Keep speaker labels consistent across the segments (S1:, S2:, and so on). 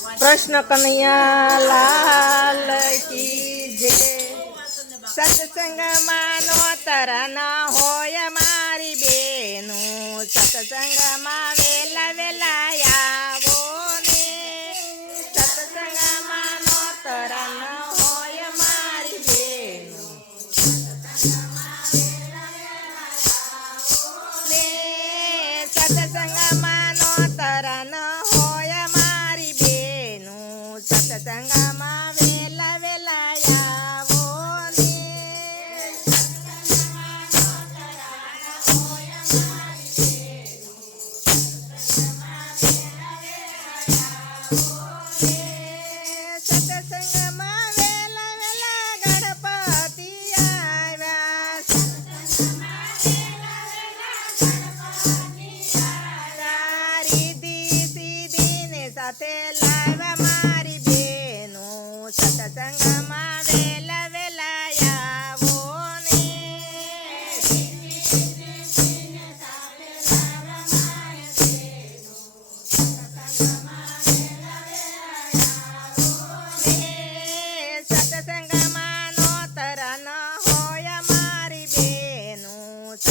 S1: प्रश्न कनिया लाल की जय सत्संग मानो तरन हो मारी बेनु। सत्संग मावे लवेलाया वो ने। सत्संग मानो तरन मा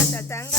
S1: 的蛋糕。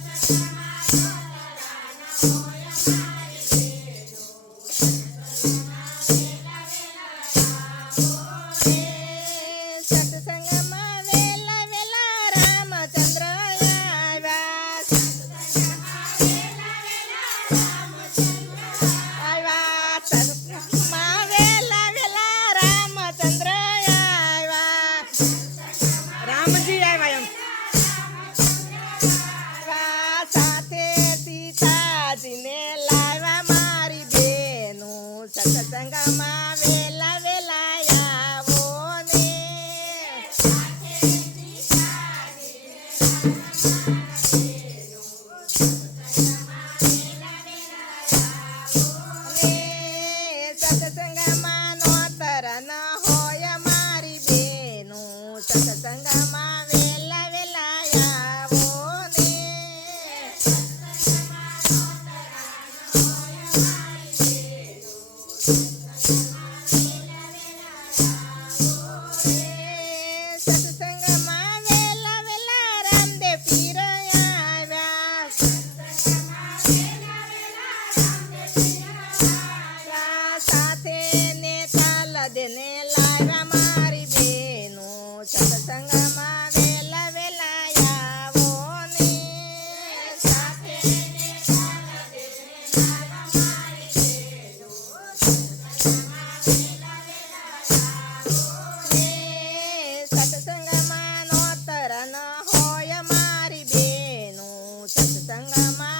S1: mama.